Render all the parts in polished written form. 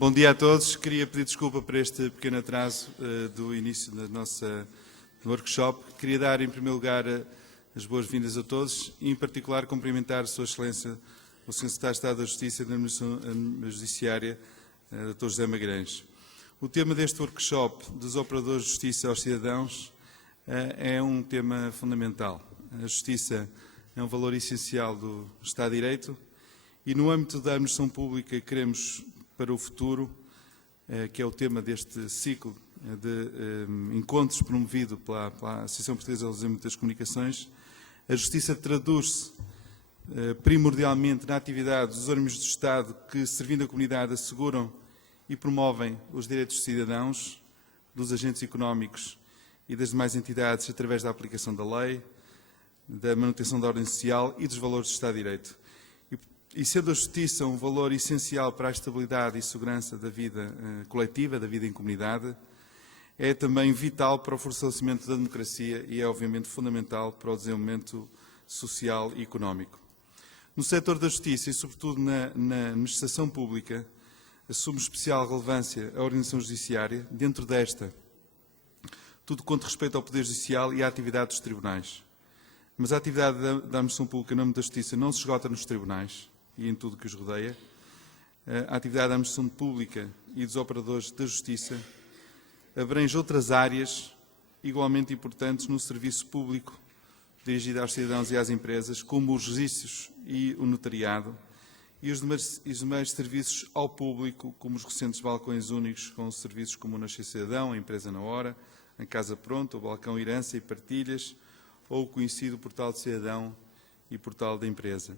Bom dia a todos. Queria pedir desculpa por este pequeno atraso do início da nossa workshop. Queria dar, em primeiro lugar, as boas-vindas a todos e, em particular, cumprimentar a Sua Excelência, o Sr. Secretário de Estado da Justiça e da Administração Judiciária, Dr. José Magalhães. O tema deste workshop dos operadores de justiça aos cidadãos é um tema fundamental. A justiça é um valor essencial do Estado de Direito e, no âmbito da administração pública, queremos, para o futuro, que é o tema deste ciclo de encontros promovido pela Associação Portuguesa de Desenvolvimento das Comunicações, a justiça traduz-se primordialmente na atividade dos órgãos do Estado que, servindo a comunidade, asseguram e promovem os direitos dos cidadãos, dos agentes económicos e das demais entidades através da aplicação da lei, da manutenção da ordem social e dos valores do Estado de Direito. E sendo a justiça um valor essencial para a estabilidade e segurança da vida coletiva, da vida em comunidade, é também vital para o fortalecimento da democracia e é, obviamente, fundamental para o desenvolvimento social e económico. No setor da justiça e, sobretudo, na administração pública, assume especial relevância a organização judiciária, dentro desta, tudo quanto respeita ao Poder Judicial e à atividade dos tribunais. Mas a atividade da administração pública, no âmbito da justiça, não se esgota nos tribunais e em tudo o que os rodeia. A atividade da administração pública e dos operadores da justiça abrange outras áreas igualmente importantes no serviço público dirigido aos cidadãos e às empresas, como os registros e o notariado, e os demais serviços ao público, como os recentes balcões únicos com serviços como o Nascer Cidadão, a Empresa na Hora, a Casa Pronta, o Balcão Herança e Partilhas, ou o conhecido Portal de Cidadão e Portal da Empresa.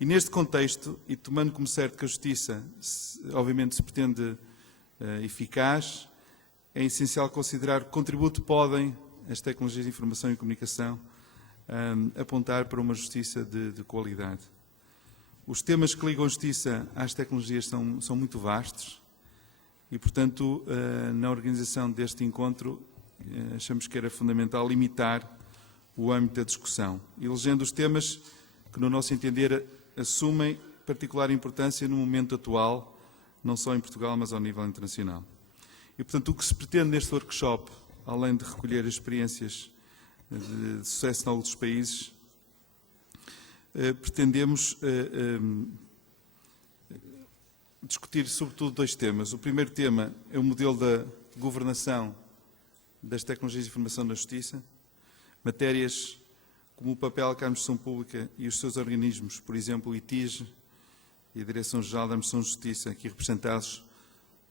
E neste contexto, e tomando como certo que a justiça, obviamente, se pretende eficaz, é essencial considerar que contributo podem as tecnologias de informação e comunicação apontar para uma justiça de qualidade. Os temas que ligam a justiça às tecnologias são muito vastos e, portanto, na organização deste encontro, achamos que era fundamental limitar o âmbito da discussão, elegendo os temas que, no nosso entender, assumem particular importância no momento atual, não só em Portugal, mas ao nível internacional. E, portanto, o que se pretende neste workshop, além de recolher experiências de sucesso em outros países, pretendemos discutir sobretudo dois temas. O primeiro tema é o modelo da governação das tecnologias de informação na justiça, matérias como o papel que a administração pública e os seus organismos, por exemplo, o ITIJ e a Direção-Geral da Administração de Justiça, aqui representados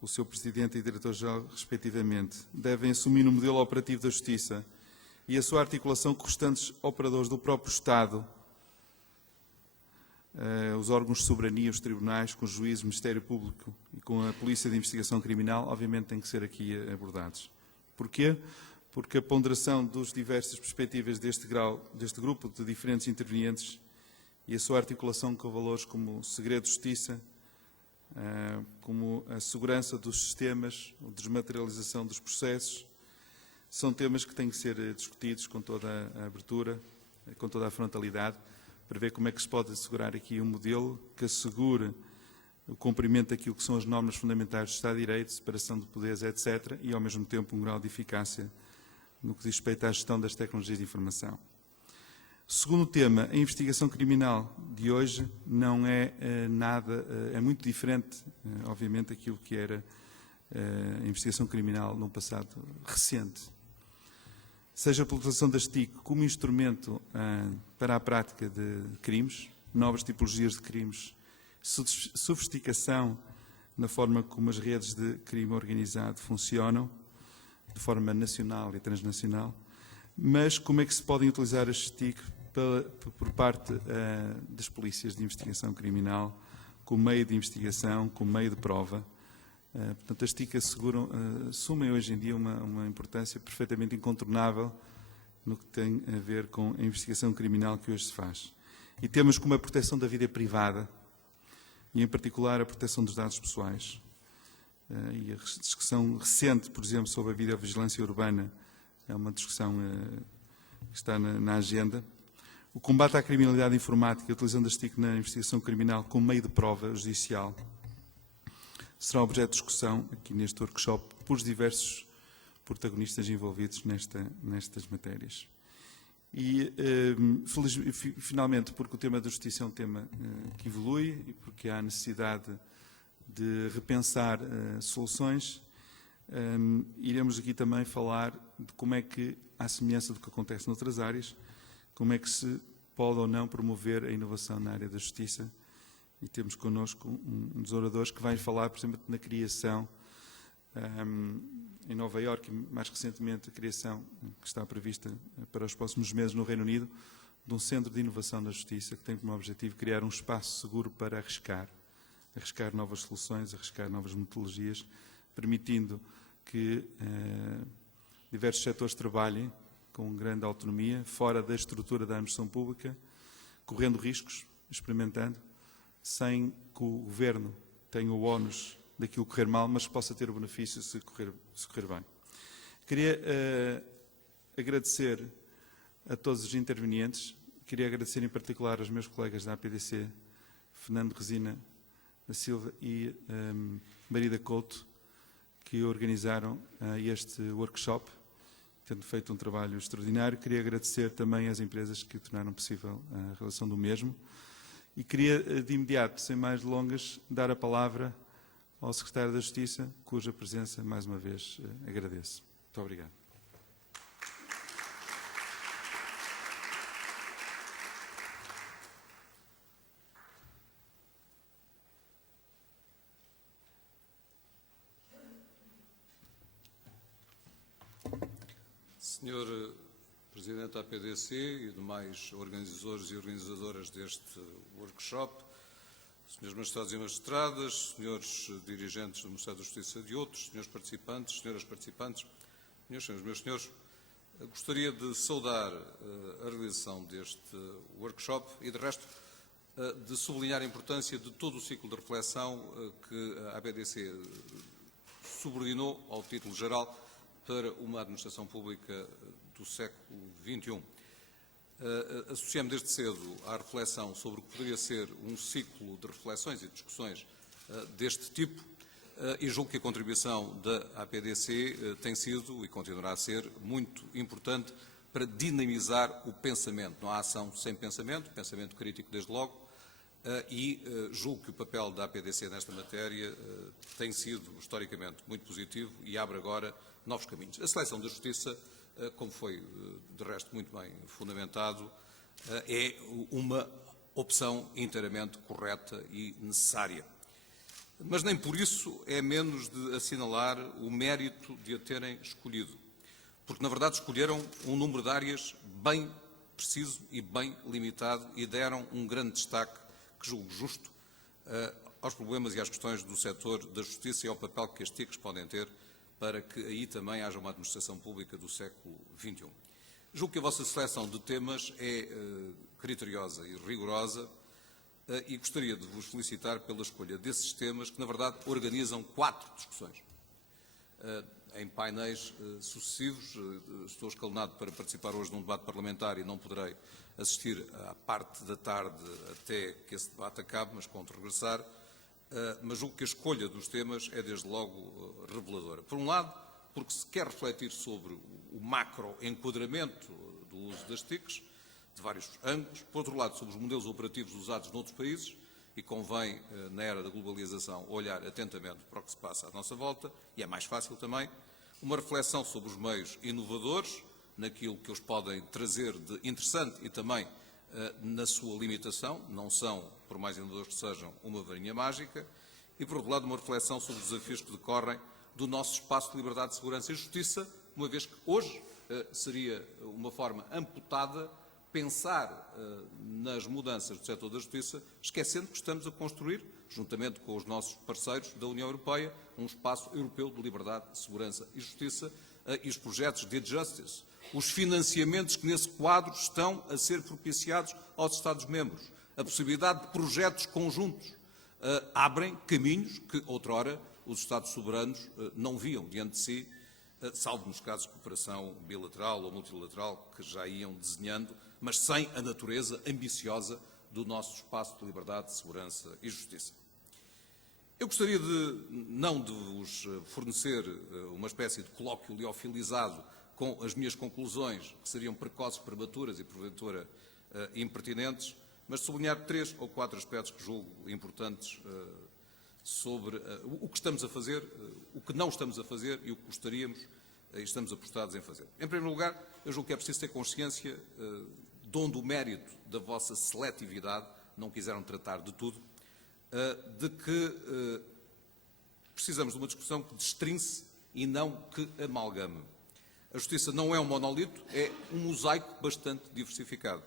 o seu Presidente e Diretor-Geral, respectivamente, devem assumir no modelo operativo da Justiça e a sua articulação com restantes operadores do próprio Estado, os órgãos de soberania, os tribunais, com os juízes, o Ministério Público e com a Polícia de Investigação Criminal, obviamente têm que ser aqui abordados. Porquê? Porque a ponderação das diversas perspectivas deste grupo de diferentes intervenientes e a sua articulação com valores como o segredo de justiça, como a segurança dos sistemas, a desmaterialização dos processos, são temas que têm que ser discutidos com toda a abertura, com toda a frontalidade, para ver como é que se pode assegurar aqui um modelo que assegure o cumprimento daquilo que são as normas fundamentais do Estado de Direito, separação de poderes, etc., e, ao mesmo tempo, um grau de eficácia no que diz respeito à gestão das tecnologias de informação. Segundo tema, a investigação criminal de hoje não é nada, é muito diferente, obviamente, daquilo que era a investigação criminal num passado recente. Seja pela utilização das TIC como instrumento para a prática de crimes, novas tipologias de crimes, sofisticação na forma como as redes de crime organizado funcionam, de forma nacional e transnacional, mas como é que se podem utilizar as TIC por parte das polícias de investigação criminal, como meio de investigação, como meio de prova. Portanto, as TIC assumem hoje em dia uma importância perfeitamente incontornável no que tem a ver com a investigação criminal que hoje se faz. E temas como a proteção da vida privada e, em particular, a proteção dos dados pessoais. E a discussão recente, por exemplo, sobre a videovigilância urbana, é uma discussão que está na agenda. O combate à criminalidade informática, utilizando as TIC na investigação criminal como meio de prova judicial. será objeto de discussão aqui neste workshop por diversos protagonistas envolvidos nestas matérias. E, finalmente, porque o tema da justiça é um tema que evolui e porque há necessidade de repensar soluções, iremos aqui também falar de como é que, à semelhança do que acontece noutras áreas, como é que se pode ou não promover a inovação na área da justiça. E temos connosco um dos oradores que vai falar, por exemplo, na criação em Nova Iorque e, mais recentemente, a criação que está prevista para os próximos meses no Reino Unido, de um centro de inovação na justiça que tem como objetivo criar um espaço seguro para arriscar novas soluções, arriscar novas metodologias, permitindo que diversos setores trabalhem com grande autonomia, fora da estrutura da administração pública, correndo riscos, experimentando, sem que o Governo tenha o ónus daquilo correr mal, mas possa ter o benefício se correr bem. Queria agradecer a todos os intervenientes, queria agradecer em particular aos meus colegas da APDC, Fernando Resina da Silva e Marida Couto, que organizaram este workshop, tendo feito um trabalho extraordinário. Queria agradecer também às empresas que tornaram possível a realização do mesmo. E queria, de imediato, sem mais delongas, dar a palavra ao Secretário da Justiça, cuja presença, mais uma vez, agradeço. Muito obrigado. Senhor Presidente da APDC e demais organizadores e organizadoras deste workshop, senhores magistrados e magistradas, senhores dirigentes do Ministério da Justiça e de outros, senhores participantes, senhoras participantes, meus senhores, gostaria de saudar a realização deste workshop e, de resto, de sublinhar a importância de todo o ciclo de reflexão que a APDC subordinou ao título geral para uma administração pública do século XXI. Associamos desde cedo à reflexão sobre o que poderia ser um ciclo de reflexões e discussões deste tipo e julgo que a contribuição da APDC tem sido e continuará a ser muito importante para dinamizar o pensamento. Não há ação sem pensamento crítico desde logo, e julgo que o papel da APDC nesta matéria tem sido historicamente muito positivo e abre agora novos caminhos. A seleção da justiça, como foi de resto muito bem fundamentado, é uma opção inteiramente correta e necessária. Mas nem por isso é menos de assinalar o mérito de a terem escolhido, porque na verdade escolheram um número de áreas bem preciso e bem limitado e deram um grande destaque, que julgo justo, aos problemas e às questões do setor da justiça e ao papel que as TICs podem ter para que aí também haja uma administração pública do século XXI. Julgo que a vossa seleção de temas é criteriosa e rigorosa e gostaria de vos felicitar pela escolha desses temas que, na verdade, organizam 4 discussões. Em painéis sucessivos, estou escalonado para participar hoje num debate parlamentar e não poderei assistir à parte da tarde até que esse debate acabe, mas conto regressar. Mas julgo que a escolha dos temas é, desde logo, reveladora. Por um lado, porque se quer refletir sobre o macro-enquadramento do uso das TICs, de vários ângulos. Por outro lado, sobre os modelos operativos usados noutros países, e convém, na era da globalização, olhar atentamente para o que se passa à nossa volta, e é mais fácil também. Uma reflexão sobre os meios inovadores, naquilo que eles podem trazer de interessante e também na sua limitação, não são, por mais inovadores que sejam, uma varinha mágica, e, por outro lado, uma reflexão sobre os desafios que decorrem do nosso espaço de liberdade, segurança e justiça, uma vez que hoje seria uma forma amputada pensar nas mudanças do setor da justiça, esquecendo que estamos a construir, juntamente com os nossos parceiros da União Europeia, um espaço europeu de liberdade, segurança e justiça, e os projetos de justice, os financiamentos que nesse quadro estão a ser propiciados aos Estados-membros, a possibilidade de projetos conjuntos, abrem caminhos que, outrora, os Estados soberanos não viam diante de si, salvo nos casos de cooperação bilateral ou multilateral, que já iam desenhando, mas sem a natureza ambiciosa do nosso espaço de liberdade, segurança e justiça. Eu gostaria não de vos fornecer uma espécie de colóquio liofilizado com as minhas conclusões, que seriam precoces, prematuras e, porventura, impertinentes, mas de sublinhar 3 ou 4 aspectos que julgo importantes sobre o que estamos a fazer, o que não estamos a fazer e o que gostaríamos e estamos apostados em fazer. Em primeiro lugar, eu julgo que é preciso ter consciência de onde o mérito da vossa seletividade, não quiseram tratar de tudo, de que precisamos de uma discussão que destrince e não que amalgame. A justiça não é um monolito, é um mosaico bastante diversificado.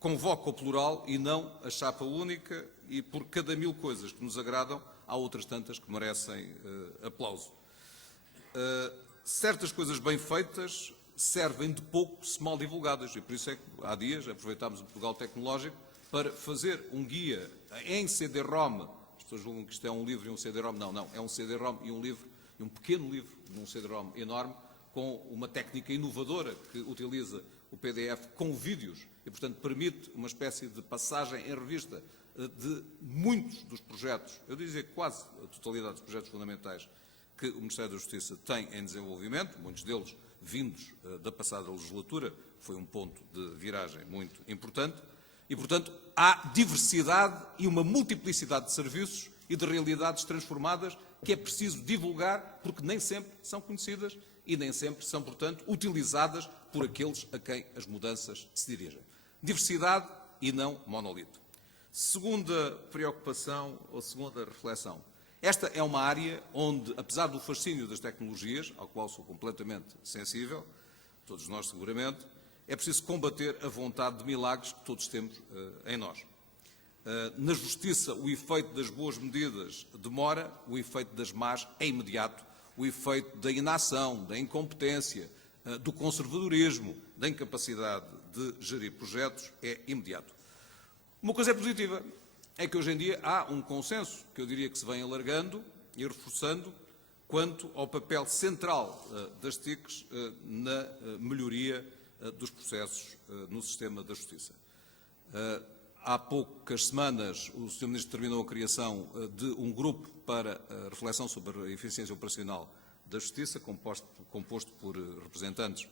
Convoca o plural e não a chapa única, e por cada 1000 coisas que nos agradam, há outras tantas que merecem aplauso. Certas coisas bem feitas servem de pouco se mal divulgadas, e por isso é que há dias aproveitámos o Portugal Tecnológico para fazer um guia em CD-ROM. As pessoas julgam que isto é um livro e um CD-ROM. Não, é um CD-ROM e um livro, e um pequeno livro, num CD-ROM enorme, com uma técnica inovadora que utiliza o PDF com vídeos e, portanto, permite uma espécie de passagem em revista de muitos dos projetos, eu dizia quase a totalidade dos projetos fundamentais que o Ministério da Justiça tem em desenvolvimento, muitos deles vindos da passada legislatura, foi um ponto de viragem muito importante, e, portanto, há diversidade e uma multiplicidade de serviços e de realidades transformadas que é preciso divulgar, porque nem sempre são conhecidas e nem sempre são, portanto, utilizadas por aqueles a quem as mudanças se dirigem. Diversidade e não monolito. Segunda preocupação ou segunda reflexão. Esta é uma área onde, apesar do fascínio das tecnologias, ao qual sou completamente sensível, todos nós seguramente, é preciso combater a vontade de milagres que todos temos em nós. Na justiça, o efeito das boas medidas demora, o efeito das más é imediato, o efeito da inação, da incompetência, do conservadorismo, da incapacidade de gerir projetos é imediato. Uma coisa é positiva, é que hoje em dia há um consenso, que eu diria que se vem alargando e reforçando, quanto ao papel central das TICs na melhoria dos processos no sistema da Justiça. Há poucas semanas o Sr. Ministro terminou a criação de um grupo para a reflexão sobre a eficiência operacional da Justiça, composto por representantes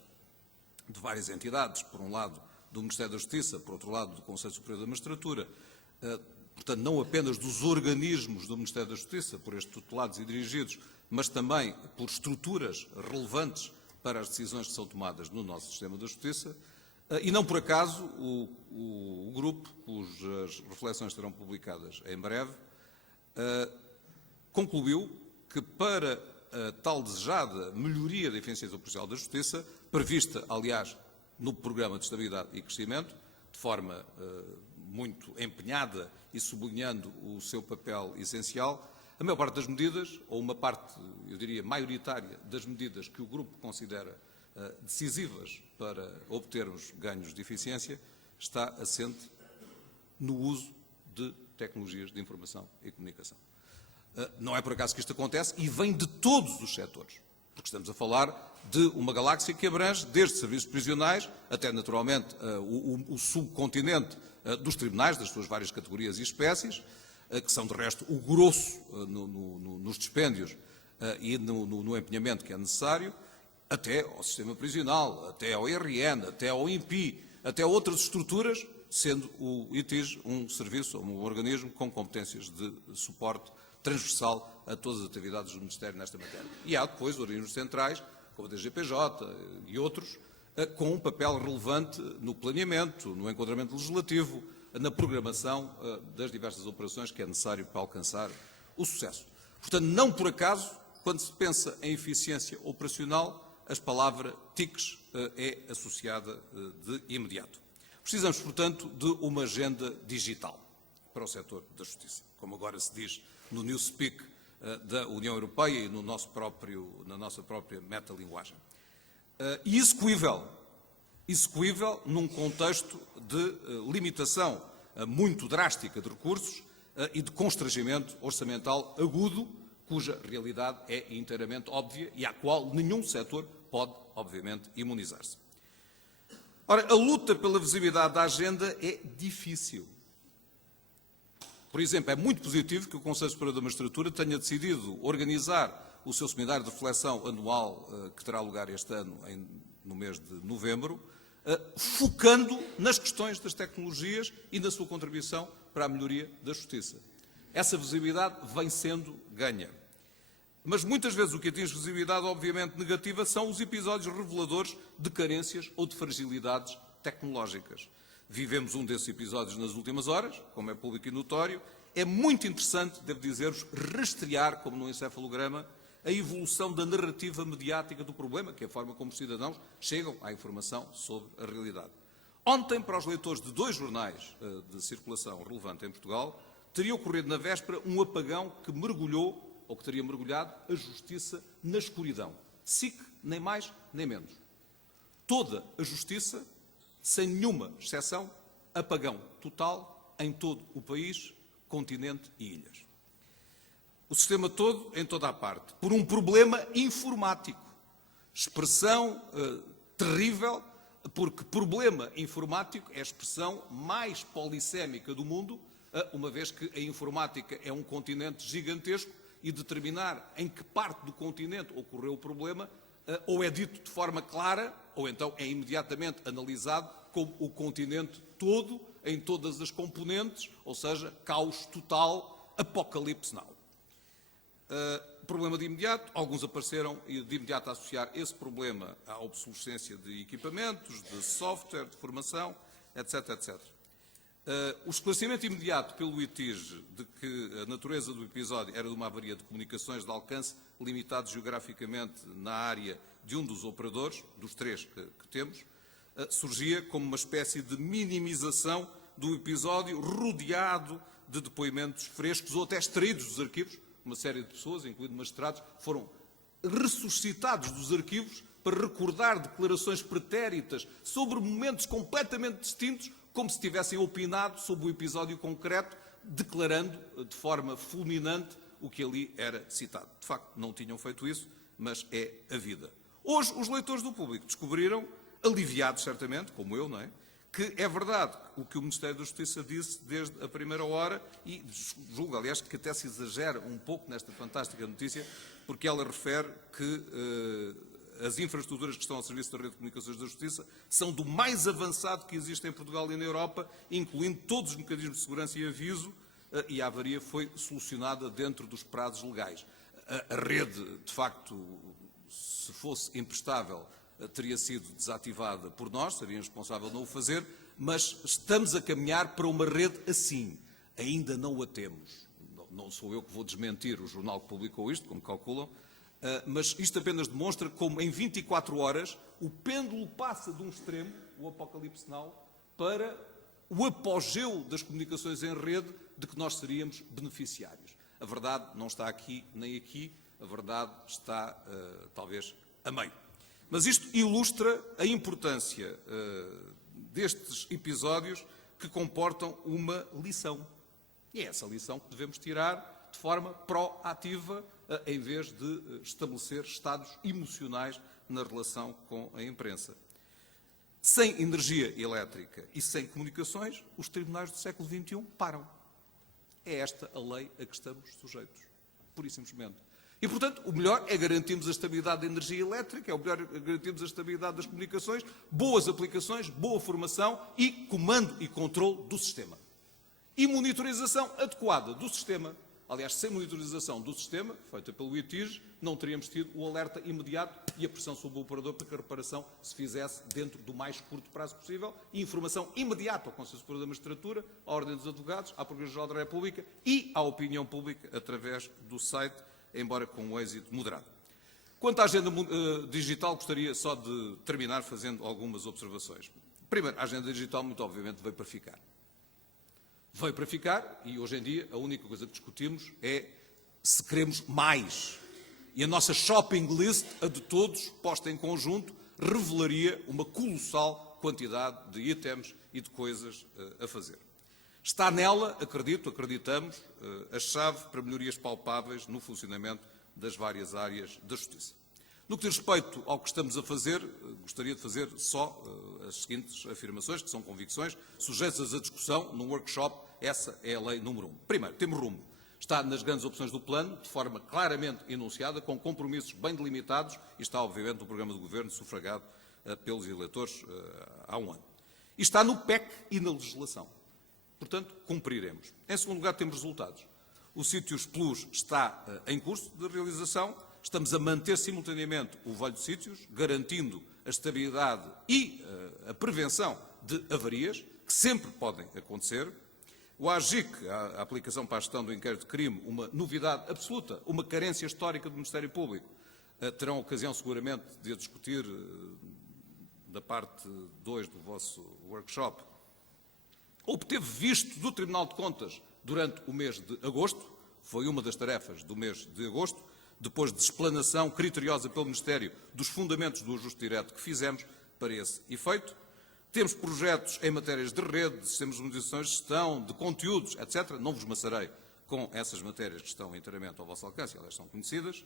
de várias entidades, por um lado do Ministério da Justiça, por outro lado do Conselho Superior da Magistratura, portanto não apenas dos organismos do Ministério da Justiça, por estes tutelados e dirigidos, mas também por estruturas relevantes para as decisões que são tomadas no nosso sistema da Justiça, e não por acaso o grupo, cujas reflexões serão publicadas em breve, concluiu que para a tal desejada melhoria da eficiência operacional da Justiça, prevista, aliás, no Programa de Estabilidade e Crescimento, de forma muito empenhada e sublinhando o seu papel essencial, a maior parte das medidas, ou uma parte, eu diria, maioritária das medidas que o grupo considera decisivas para obtermos ganhos de eficiência, está assente no uso de tecnologias de informação e comunicação. Não é por acaso que isto acontece e vem de todos os setores, porque estamos a falar de uma galáxia que abrange desde serviços prisionais até, naturalmente, o subcontinente dos tribunais, das suas várias categorias e espécies, que são, de resto, o grosso nos dispêndios e no empenhamento que é necessário, até ao sistema prisional, até ao IRN, até ao INPI, até a outras estruturas, sendo o ITIJ um serviço, um organismo com competências de suporte transversal a todas as atividades do Ministério nesta matéria. E há depois organismos centrais, como a DGPJ e outros, com um papel relevante no planeamento, no enquadramento legislativo, na programação das diversas operações que é necessário para alcançar o sucesso. Portanto, não por acaso, quando se pensa em eficiência operacional, a palavra TICs é associada de imediato. Precisamos, portanto, de uma agenda digital para o setor da justiça, como agora se diz no Newspeak da União Europeia e na nossa própria metalinguagem. E execuível num contexto de limitação muito drástica de recursos e de constrangimento orçamental agudo, cuja realidade é inteiramente óbvia e à qual nenhum setor pode, obviamente, imunizar-se. Ora, a luta pela visibilidade da agenda é difícil. Por exemplo, é muito positivo que o Conselho Superior da Magistratura tenha decidido organizar o seu seminário de reflexão anual, que terá lugar este ano, no mês de novembro, focando nas questões das tecnologias e na sua contribuição para a melhoria da justiça. Essa visibilidade vem sendo ganha. Mas muitas vezes o que atinge visibilidade, obviamente, negativa, são os episódios reveladores de carências ou de fragilidades tecnológicas. Vivemos um desses episódios nas últimas horas, como é público e notório. É muito interessante, devo dizer-vos, rastrear, como no encefalograma, a evolução da narrativa mediática do problema, que é a forma como os cidadãos chegam à informação sobre a realidade. Ontem, para os leitores de 2 jornais de circulação relevante em Portugal, teria ocorrido na véspera um apagão que mergulhou, ou que teria mergulhado, a justiça na escuridão. SIC, nem mais nem menos. Toda a justiça, sem nenhuma exceção, apagão total em todo o país, continente e ilhas. O sistema todo, em toda a parte, por um problema informático. Expressão terrível, porque problema informático é a expressão mais polissémica do mundo, uma vez que a informática é um continente gigantesco e determinar em que parte do continente ocorreu o problema, ou é dito de forma clara, ou então é imediatamente analisado como o continente todo, em todas as componentes, ou seja, caos total, apocalipse não. Problema de imediato, alguns apareceram de imediato a associar esse problema à obsolescência de equipamentos, de software, de formação, etc, etc. O esclarecimento imediato pelo ITIG de que a natureza do episódio era de uma avaria de comunicações de alcance limitado geograficamente na área de um dos operadores, dos 3 que temos, surgia como uma espécie de minimização do episódio rodeado de depoimentos frescos ou até extraídos dos arquivos. Uma série de pessoas, incluindo magistrados, foram ressuscitados dos arquivos para recordar declarações pretéritas sobre momentos completamente distintos, como se tivessem opinado sobre o episódio concreto, declarando de forma fulminante o que ali era citado. De facto, não tinham feito isso, mas é a vida. Hoje, os leitores do público descobriram, aliviados certamente, como eu, não é? Que é verdade o que o Ministério da Justiça disse desde a primeira hora e julgo, aliás, que até se exagera um pouco nesta fantástica notícia, porque ela refere que as infraestruturas que estão ao serviço da rede de comunicações da Justiça são do mais avançado que existe em Portugal e na Europa, incluindo todos os mecanismos de segurança e aviso, e a avaria foi solucionada dentro dos prazos legais. A rede, de facto, se fosse imprestável, teria sido desativada por nós, seria responsável não o fazer, mas estamos a caminhar para uma rede assim. Ainda não a temos. Não sou eu que vou desmentir o jornal que publicou isto, como calculam, mas isto apenas demonstra como em 24 horas o pêndulo passa de um extremo, o apocalipse now, para o apogeu das comunicações em rede de que nós seríamos beneficiários. A verdade não está aqui nem aqui, a verdade está, talvez, a meio. Mas isto ilustra a importância destes episódios que comportam uma lição. E é essa lição que devemos tirar de forma proativa, em vez de estabelecer estados emocionais na relação com a imprensa. Sem energia elétrica e sem comunicações, os tribunais do século XXI param. É esta a lei a que estamos sujeitos, pura e simplesmente. E, portanto, o melhor é garantirmos a estabilidade da energia elétrica, é o melhor é garantirmos a estabilidade das comunicações, boas aplicações, boa formação e comando e controle do sistema. E monitorização adequada do sistema. Aliás, sem monitorização do sistema, feita pelo ITIG, não teríamos tido o alerta imediato e a pressão sobre o operador para que a reparação se fizesse dentro do mais curto prazo possível e informação imediata ao Conselho Superior da Magistratura, à Ordem dos Advogados, à Procuradoria-Geral da República e à opinião pública através do site, embora com um êxito moderado. Quanto à agenda digital, gostaria só de terminar fazendo algumas observações. Primeiro, a agenda digital, muito obviamente, veio para ficar. Veio para ficar e, hoje em dia, a única coisa que discutimos é se queremos mais. E a nossa shopping list, a de todos, posta em conjunto, revelaria uma colossal quantidade de itens e de coisas a fazer. Está nela, acreditamos, a chave para melhorias palpáveis no funcionamento das várias áreas da justiça. No que diz respeito ao que estamos a fazer, gostaria de fazer só as seguintes afirmações, que são convicções, sujeitas à discussão num workshop. Essa é a lei número 1. Primeiro, temos rumo. Está nas grandes opções do plano, de forma claramente enunciada, com compromissos bem delimitados, e está, obviamente, no programa do Governo, sufragado pelos eleitores há um ano. E está no PEC e na legislação. Portanto, cumpriremos. Em segundo lugar, temos resultados. O Sítios Plus está em curso de realização. Estamos a manter simultaneamente o Vale dos Sítios, garantindo a estabilidade e a prevenção de avarias, que sempre podem acontecer. O AGIC, a aplicação para a gestão do inquérito de crime, uma novidade absoluta, uma carência histórica do Ministério Público, terão ocasião seguramente de a discutir da parte 2 do vosso workshop. Obteve visto do Tribunal de Contas durante o mês de agosto, foi uma das tarefas do mês de agosto, depois de explanação criteriosa pelo Ministério dos fundamentos do ajuste direto que fizemos para esse efeito. Temos projetos em matérias de rede, de sistemas de modernização e gestão, de conteúdos, etc. Não vos maçarei com essas matérias que estão inteiramente ao vosso alcance, elas são conhecidas.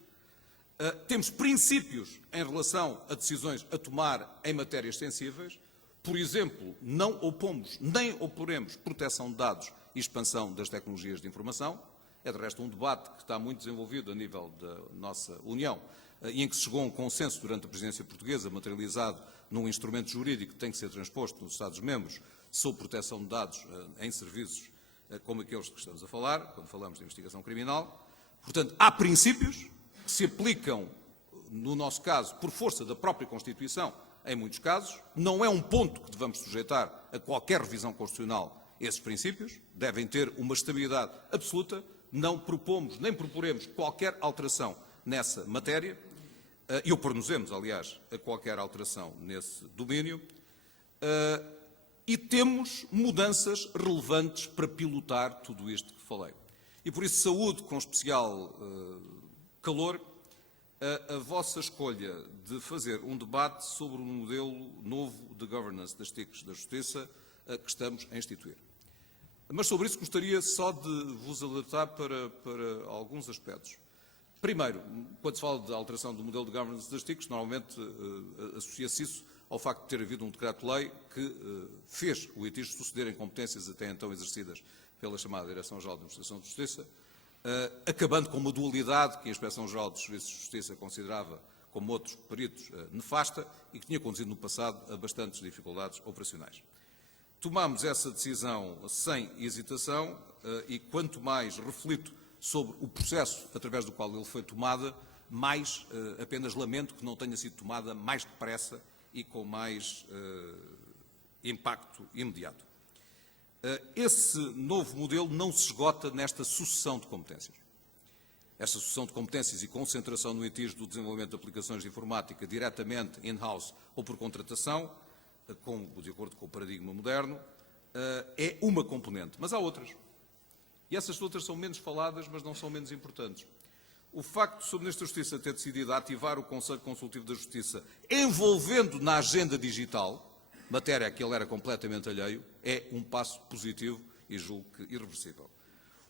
Temos princípios em relação a decisões a tomar em matérias sensíveis. Por exemplo, não opomos nem oporemos proteção de dados e expansão das tecnologias de informação. É, de resto, um debate que está muito desenvolvido a nível da nossa União e em que se chegou a um consenso durante a presidência portuguesa, materializado num instrumento jurídico que tem que ser transposto nos Estados-membros sobre proteção de dados em serviços como aqueles de que estamos a falar, quando falamos de investigação criminal. Portanto, há princípios que se aplicam, no nosso caso, por força da própria Constituição, em muitos casos. Não é um ponto que devamos sujeitar a qualquer revisão constitucional. Esses princípios devem ter uma estabilidade absoluta. Não propomos, nem proporemos qualquer alteração nessa matéria, e opor-nos-emos, aliás, a qualquer alteração nesse domínio, e temos mudanças relevantes para pilotar tudo isto que falei. E por isso saúdo com especial calor a vossa escolha de fazer um debate sobre um modelo novo de governance das TICs da Justiça que estamos a instituir. Mas sobre isso gostaria só de vos alertar para alguns aspectos. Primeiro, quando se fala de alteração do modelo de governance das TICs, normalmente associa-se isso ao facto de ter havido um decreto-lei que fez o ITIS suceder em competências até então exercidas pela chamada Direção-Geral de Administração de Justiça, acabando com uma dualidade que a Inspeção-Geral dos Serviços de Justiça considerava, como outros peritos, nefasta e que tinha conduzido no passado a bastantes dificuldades operacionais. Tomamos essa decisão sem hesitação e quanto mais reflito sobre o processo através do qual ele foi tomada, mais apenas lamento que não tenha sido tomada mais depressa e com mais impacto imediato. Esse novo modelo não se esgota nesta sucessão de competências. Esta sucessão de competências e concentração no ITIS do desenvolvimento de aplicações de informática diretamente in-house ou por contratação, de acordo com o paradigma moderno, é uma componente, mas há outras. E essas outras são menos faladas, mas não são menos importantes. O facto de o Sr. Ministro da Justiça ter decidido ativar o Conselho Consultivo da Justiça, envolvendo na agenda digital, matéria a que ele era completamente alheio, é um passo positivo e julgo que irreversível.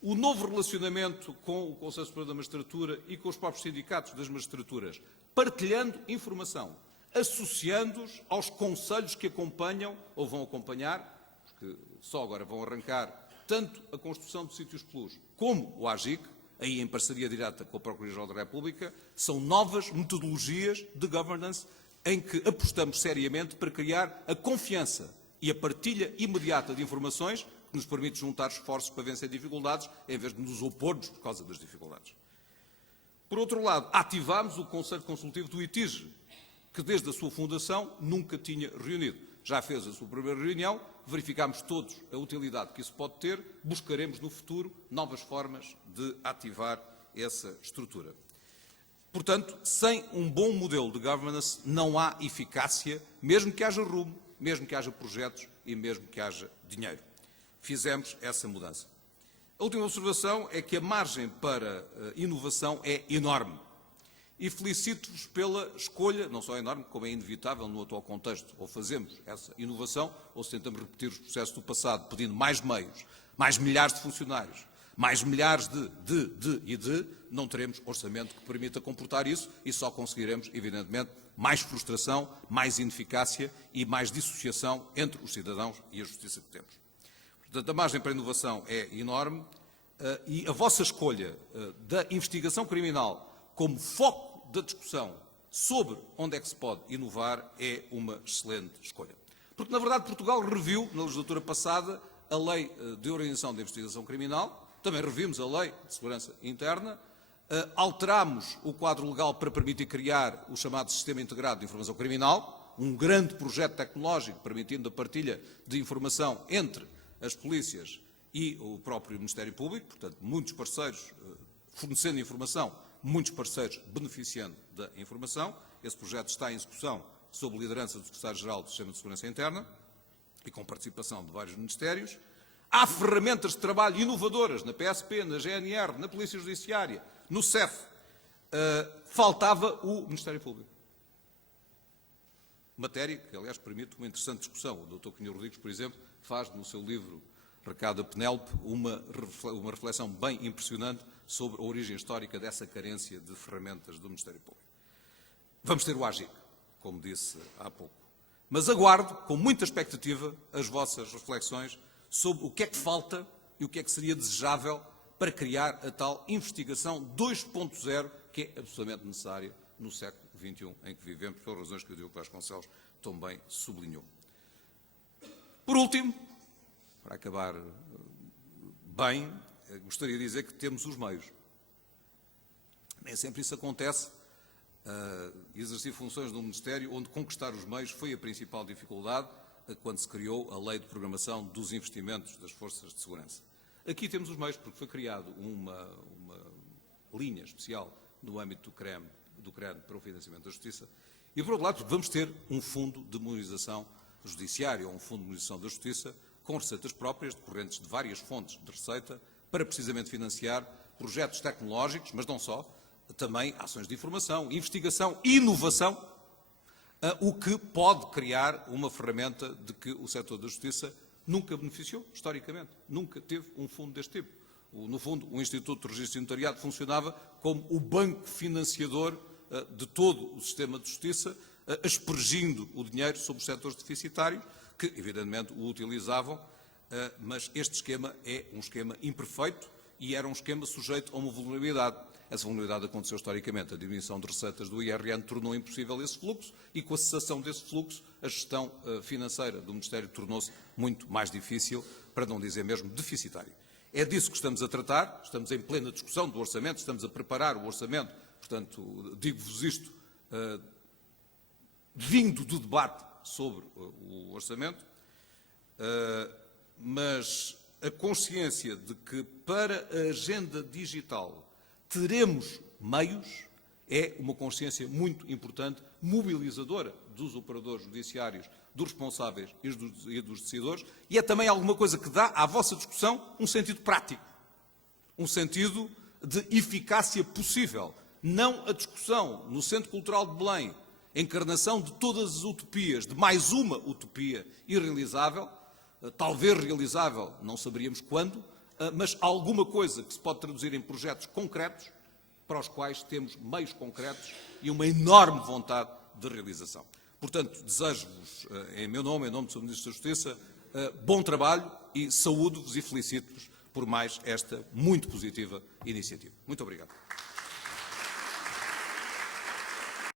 O novo relacionamento com o Conselho Superior da Magistratura e com os próprios sindicatos das magistraturas, partilhando informação, associando-os aos conselhos que acompanham ou vão acompanhar, porque só agora vão arrancar tanto a construção de Sítios Plus como o AGIC, aí em parceria direta com a Procuradoria-Geral da República, são novas metodologias de governance em que apostamos seriamente para criar a confiança e a partilha imediata de informações que nos permite juntar esforços para vencer dificuldades, em vez de nos opormos por causa das dificuldades. Por outro lado, ativámos o Conselho Consultivo do ITIS, que desde a sua fundação nunca tinha reunido. Já fez a sua primeira reunião, verificámos todos a utilidade que isso pode ter, buscaremos no futuro novas formas de ativar essa estrutura. Portanto, sem um bom modelo de governance não há eficácia, mesmo que haja rumo, mesmo que haja projetos e mesmo que haja dinheiro. Fizemos essa mudança. A última observação é que a margem para inovação é enorme. E felicito-vos pela escolha, não só é enorme, como é inevitável no atual contexto. Ou fazemos essa inovação, ou se tentamos repetir os processos do passado, pedindo mais meios, mais milhares de funcionários, mais milhares não teremos orçamento que permita comportar isso e só conseguiremos, evidentemente, mais frustração, mais ineficácia e mais dissociação entre os cidadãos e a justiça que temos. Portanto, a margem para a inovação é enorme e a vossa escolha da investigação criminal como foco da discussão sobre onde é que se pode inovar é uma excelente escolha. Porque, na verdade, Portugal reviu, na legislatura passada, a Lei de Organização da Investigação Criminal, também revimos a Lei de Segurança Interna, alterámos o quadro legal para permitir criar o chamado Sistema Integrado de Informação Criminal, um grande projeto tecnológico permitindo a partilha de informação entre as polícias e o próprio Ministério Público, portanto, muitos parceiros fornecendo informação, muitos parceiros beneficiando da informação. Esse projeto está em execução sob liderança do Secretário-Geral do Sistema de Segurança Interna e com participação de vários ministérios. Há ferramentas de trabalho inovadoras na PSP, na GNR, na Polícia Judiciária, no CEF. Faltava o Ministério Público. Matéria que, aliás, permite uma interessante discussão. O Dr. Cunha Rodrigues, por exemplo, faz no seu livro Recado a Penélope uma reflexão bem impressionante sobre a origem histórica dessa carência de ferramentas do Ministério Público. Vamos ter o AGIC, como disse há pouco. Mas aguardo, com muita expectativa, as vossas reflexões sobre o que é que falta e o que é que seria desejável para criar a tal investigação 2.0 que é absolutamente necessária no século XXI em que vivemos, pelas razões que o Diogo Vasconcelos também sublinhou. Por último, para acabar bem, gostaria de dizer que temos os meios. Nem sempre isso acontece. Exercer funções de um Ministério onde conquistar os meios foi a principal dificuldade quando se criou a Lei de Programação dos Investimentos das Forças de Segurança. Aqui temos os meios, porque foi criado uma linha especial no âmbito do CREN para o financiamento da Justiça, e, por outro lado, vamos ter um fundo de modernização judiciária, ou um fundo de modernização da Justiça, com receitas próprias, decorrentes de várias fontes de receita, para precisamente financiar projetos tecnológicos, mas não só, também ações de informação, investigação e inovação, o que pode criar uma ferramenta de que o setor da justiça nunca beneficiou, historicamente. Nunca teve um fundo deste tipo. No fundo, o Instituto de Registro e Notariado funcionava como o banco financiador de todo o sistema de justiça, aspergindo o dinheiro sobre os setores deficitários, que evidentemente o utilizavam, mas este esquema é um esquema imperfeito e era um esquema sujeito a uma vulnerabilidade. Essa vulnerabilidade aconteceu historicamente. A diminuição de receitas do IRN tornou impossível esse fluxo e, com a cessação desse fluxo, a gestão financeira do Ministério tornou-se muito mais difícil, para não dizer mesmo deficitária. É disso que estamos a tratar, estamos em plena discussão do orçamento, estamos a preparar o orçamento, portanto, digo-vos isto vindo do debate sobre o orçamento, mas a consciência de que para a agenda digital teremos meios é uma consciência muito importante, mobilizadora dos operadores judiciários, dos responsáveis e dos decisores, e é também alguma coisa que dá à vossa discussão um sentido prático, um sentido de eficácia possível. Não a discussão no Centro Cultural de Belém, encarnação de todas as utopias, de mais uma utopia irrealizável, talvez realizável, não saberíamos quando, mas alguma coisa que se pode traduzir em projetos concretos, para os quais temos meios concretos e uma enorme vontade de realização. Portanto, desejo-vos, em meu nome, em nome do Sr. Ministro da Justiça, bom trabalho e saúdo-vos e felicito-vos por mais esta muito positiva iniciativa. Muito obrigado.